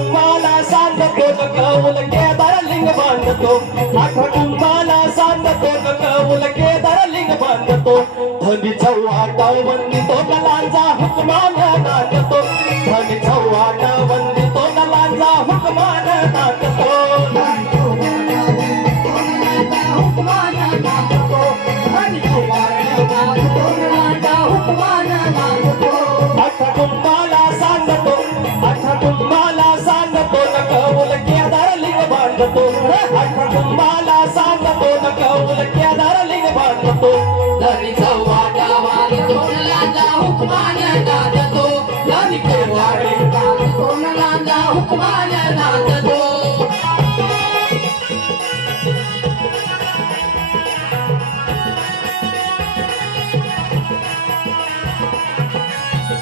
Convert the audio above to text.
कुटुंबाला सांगतो कौल केदार लिंग बांधतो? हा कुटुंबाला सांगतो कौल केदार लिंग बांधतो? धनी चौहाटा वंदितो कलांचा हुकमान दाटतो धनी चौहाटा वंदितो कलांचा हुकमान दाटतो हुकमान दाटतो धनी चौहाटा वंदितो लिंग बांधतो. अठ्ठा कुंभाला सांगतो न कौल केदार लिंग बांधतो हुकमाना